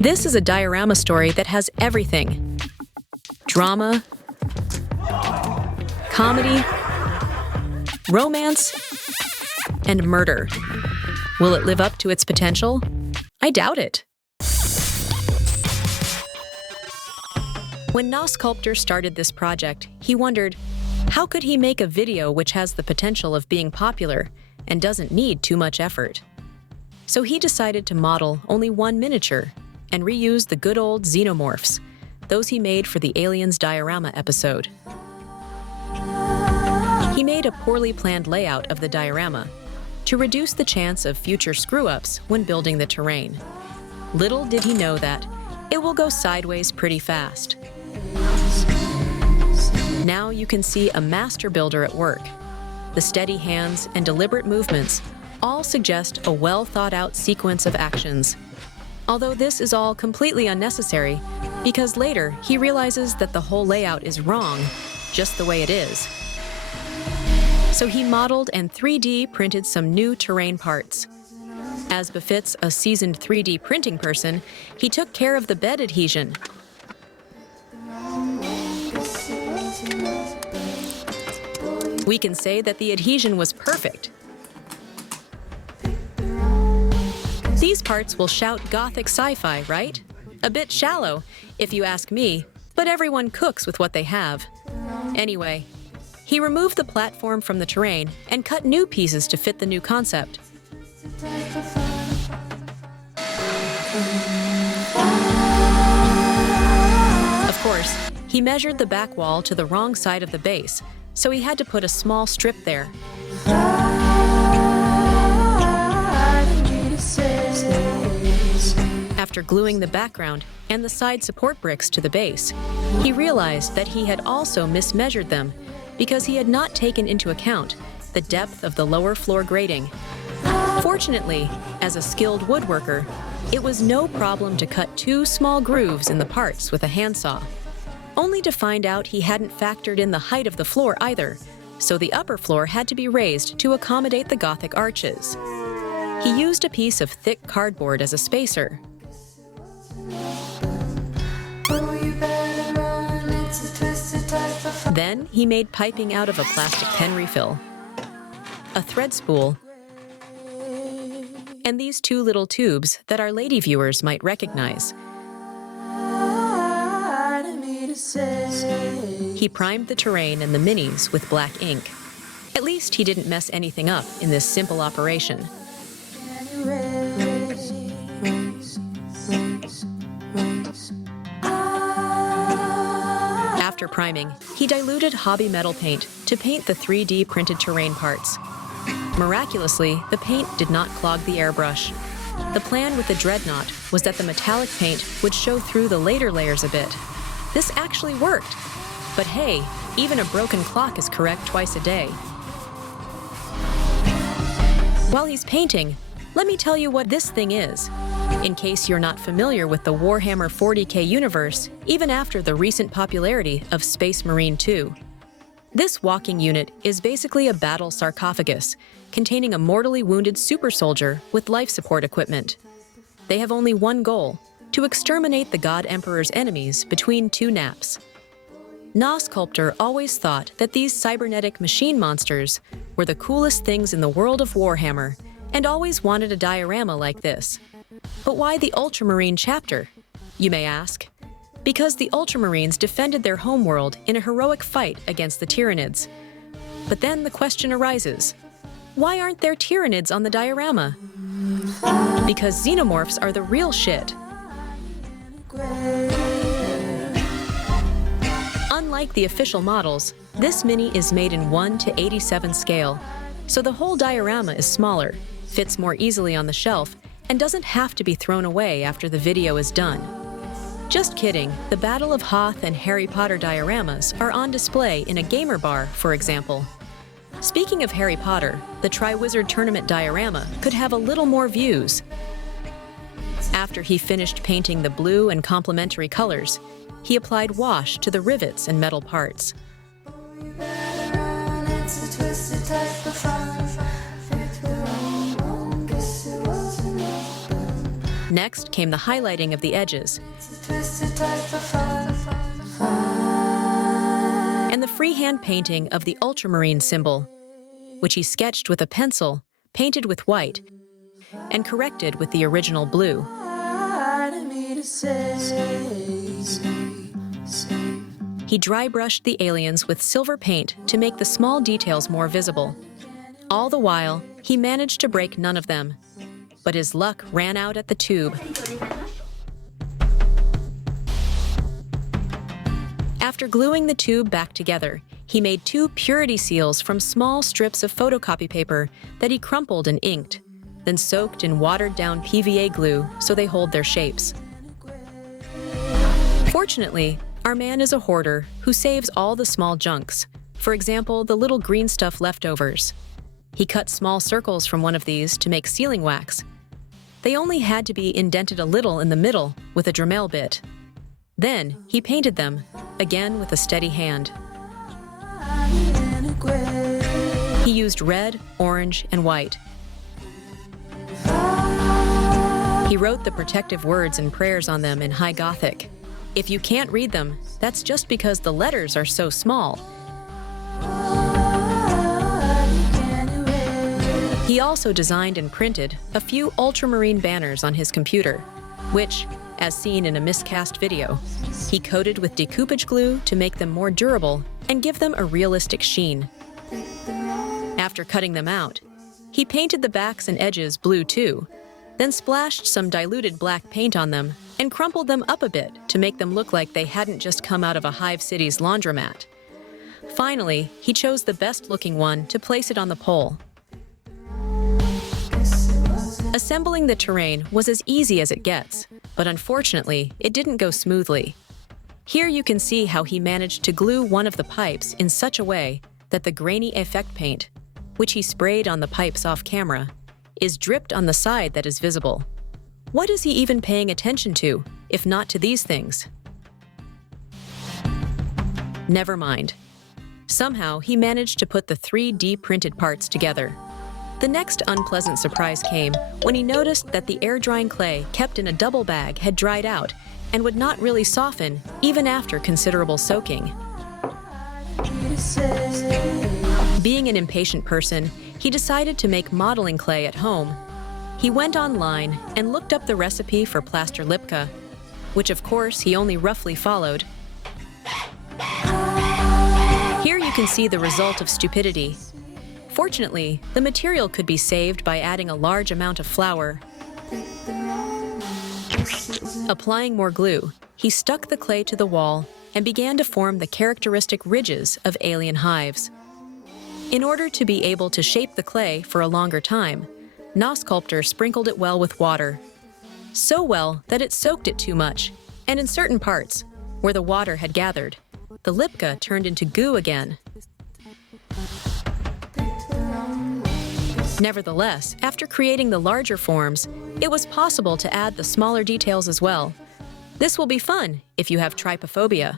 This is a diorama story that has everything: drama, comedy, romance, and murder. Will it live up to its potential? I doubt it. When Sculptor started this project, he wondered, how could he make a video which has the potential of being popular and doesn't need too much effort? So he decided to model only one miniature and reuse the good old xenomorphs, those he made for the Aliens diorama episode. He made a poorly planned layout of the diorama to reduce the chance of future screw-ups when building the terrain. Little did he know that it will go sideways pretty fast. Now you can see a master builder at work. The steady hands and deliberate movements all suggest a well-thought-out sequence of actions. Although this is all completely unnecessary, because later he realizes that the whole layout is wrong, just the way it is. So he modeled and 3D printed some new terrain parts. As befits a seasoned 3D printing person, he took care of the bed adhesion. We can say that the adhesion was perfect. These parts will shout gothic sci-fi, right? A bit shallow, if you ask me, but everyone cooks with what they have. Anyway, he removed the platform from the terrain and cut new pieces to fit the new concept. Of course, he measured the back wall to the wrong side of the base, so he had to put a small strip there. After gluing the background and the side support bricks to the base, he realized that he had also mismeasured them because he had not taken into account the depth of the lower floor grating. Fortunately, as a skilled woodworker, it was no problem to cut 2 small grooves in the parts with a handsaw, only to find out he hadn't factored in the height of the floor either, so the upper floor had to be raised to accommodate the Gothic arches. He used a piece of thick cardboard as a spacer. Then he made piping out of a plastic pen refill, a thread spool, and these 2 little tubes that our lady viewers might recognize. He primed the terrain and the minis with black ink. At least he didn't mess anything up in this simple operation. After priming, he diluted hobby metal paint to paint the 3D printed terrain parts. Miraculously, the paint did not clog the airbrush. The plan with the Dreadnought was that the metallic paint would show through the later layers a bit. This actually worked. But hey, even a broken clock is correct twice a day. While he's painting, let me tell you what this thing is, in case you're not familiar with the Warhammer 40K universe, even after the recent popularity of Space Marine 2. This walking unit is basically a battle sarcophagus, containing a mortally wounded super soldier with life support equipment. They have only one goal: to exterminate the God Emperor's enemies between 2 naps. Sculptor always thought that these cybernetic machine monsters were the coolest things in the world of Warhammer, and always wanted a diorama like this. But why the Ultramarine chapter, you may ask? Because the Ultramarines defended their homeworld in a heroic fight against the tyranids. But then the question arises, why aren't there tyranids on the diorama? Because xenomorphs are the real shit. Unlike the official models, this mini is made in 1:87 scale, so the whole diorama is smaller, fits more easily on the shelf, and doesn't have to be thrown away after the video is done. Just kidding, the Battle of Hoth and Harry Potter dioramas are on display in a gamer bar, for example. Speaking of Harry Potter, the Triwizard Tournament diorama could have a little more views. After he finished painting the blue and complementary colors, he applied wash to the rivets and metal parts. Next came the highlighting of the edges and the freehand painting of the Ultramarine symbol, which he sketched with a pencil, painted with white, and corrected with the original blue. He dry brushed the aliens with silver paint to make the small details more visible. All the while, he managed to break none of them, but his luck ran out at the tube. After gluing the tube back together, he made 2 purity seals from small strips of photocopy paper that he crumpled and inked, then soaked in watered-down PVA glue so they hold their shapes. Fortunately, our man is a hoarder who saves all the small junks, for example, the little green stuff leftovers. He cut small circles from one of these to make sealing wax. They only had to be indented a little in the middle with a Dremel bit. Then he painted them, again with a steady hand. He used red, orange, and white. He wrote the protective words and prayers on them in High Gothic. If you can't read them, that's just because the letters are so small. He also designed and printed a few Ultramarine banners on his computer, which, as seen in a miscast video, he coated with decoupage glue to make them more durable and give them a realistic sheen. After cutting them out, he painted the backs and edges blue too, then splashed some diluted black paint on them and crumpled them up a bit to make them look like they hadn't just come out of a Hive City's laundromat. Finally, he chose the best-looking one to place it on the pole. Assembling the terrain was as easy as it gets, but unfortunately, it didn't go smoothly. Here you can see how he managed to glue one of the pipes in such a way that the grainy effect paint, which he sprayed on the pipes off camera, is dripped on the side that is visible. What is he even paying attention to, if not to these things? Never mind. Somehow, he managed to put the 3D printed parts together. The next unpleasant surprise came when he noticed that the air-drying clay kept in a double bag had dried out and would not really soften even after considerable soaking. Being an impatient person, he decided to make modeling clay at home. He went online and looked up the recipe for plaster lipka, which of course he only roughly followed. Here you can see the result of stupidity. Fortunately, the material could be saved by adding a large amount of flour. Applying more glue, he stuck the clay to the wall and began to form the characteristic ridges of alien hives. In order to be able to shape the clay for a longer time, Sculptor sprinkled it well with water. So well that it soaked it too much, and in certain parts, where the water had gathered, the lipka turned into goo again. Nevertheless, after creating the larger forms, it was possible to add the smaller details as well. This will be fun if you have trypophobia.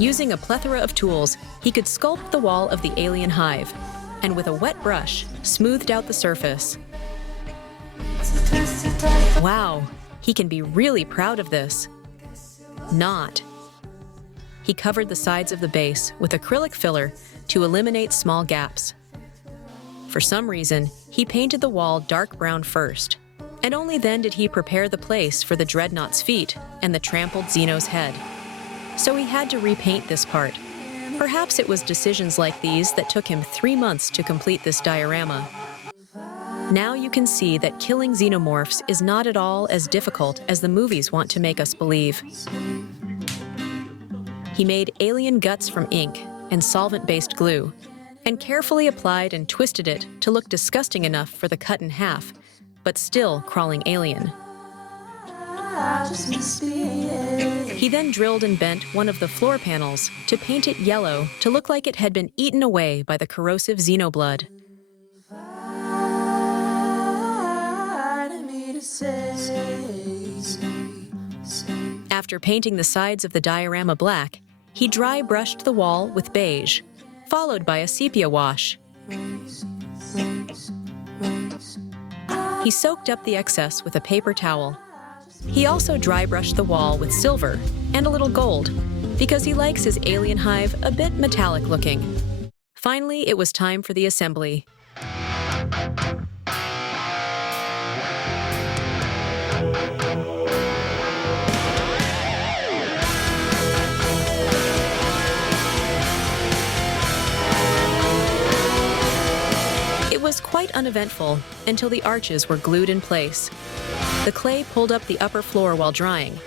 Using a plethora of tools, he could sculpt the wall of the alien hive, and with a wet brush, smoothed out the surface. Wow, he can be really proud of this. Not. He covered the sides of the base with acrylic filler to eliminate small gaps. For some reason, he painted the wall dark brown first, and only then did he prepare the place for the Dreadnought's feet and the trampled Xeno's head. So he had to repaint this part. Perhaps it was decisions like these that took him 3 months to complete this diorama. Now you can see that killing xenomorphs is not at all as difficult as the movies want to make us believe. He made alien guts from ink and solvent-based glue, and carefully applied and twisted it to look disgusting enough for the cut in half, but still crawling alien. He then drilled and bent one of the floor panels to paint it yellow to look like it had been eaten away by the corrosive xenoblood. After painting the sides of the diorama black, he dry brushed the wall with beige, followed by a sepia wash. He soaked up the excess with a paper towel. He also dry brushed the wall with silver and a little gold, because he likes his alien hive a bit metallic looking. Finally, it was time for the assembly. It was quite uneventful until the arches were glued in place. The clay pulled up the upper floor while drying,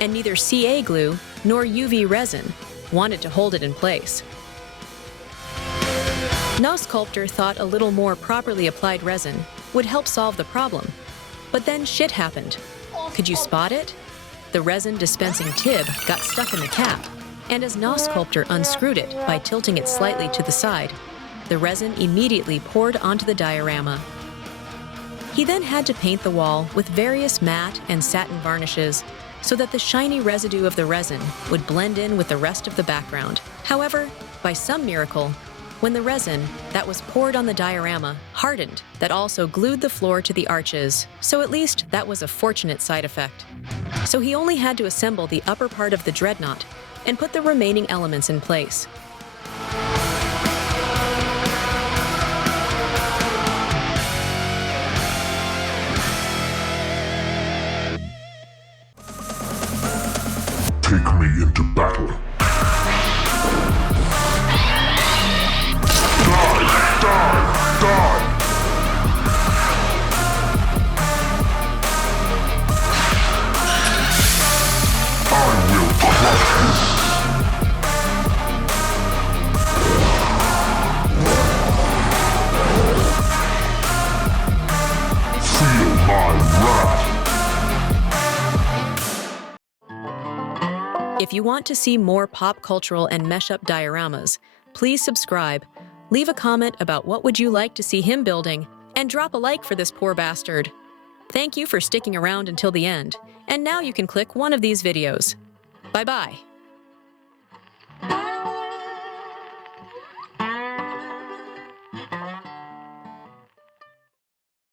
and neither CA glue nor UV resin wanted to hold it in place. No sculptor thought a little more properly applied resin would help solve the problem. But then shit happened. Could you spot it? The resin dispensing tib got stuck in the cap, and as No sculptor unscrewed it by tilting it slightly to the side, the resin immediately poured onto the diorama. He then had to paint the wall with various matte and satin varnishes so that the shiny residue of the resin would blend in with the rest of the background. However, by some miracle, when the resin that was poured on the diorama hardened, that also glued the floor to the arches, so at least that was a fortunate side effect. So he only had to assemble the upper part of the dreadnought and put the remaining elements in place. Take me into battle. Die! Die! Die! I will crush you. Feel my wrath. If you want to see more pop cultural and mesh-up dioramas, please subscribe, leave a comment about what would you like to see him building, and drop a like for this poor bastard. Thank you for sticking around until the end, and now you can click one of these videos. Bye-bye.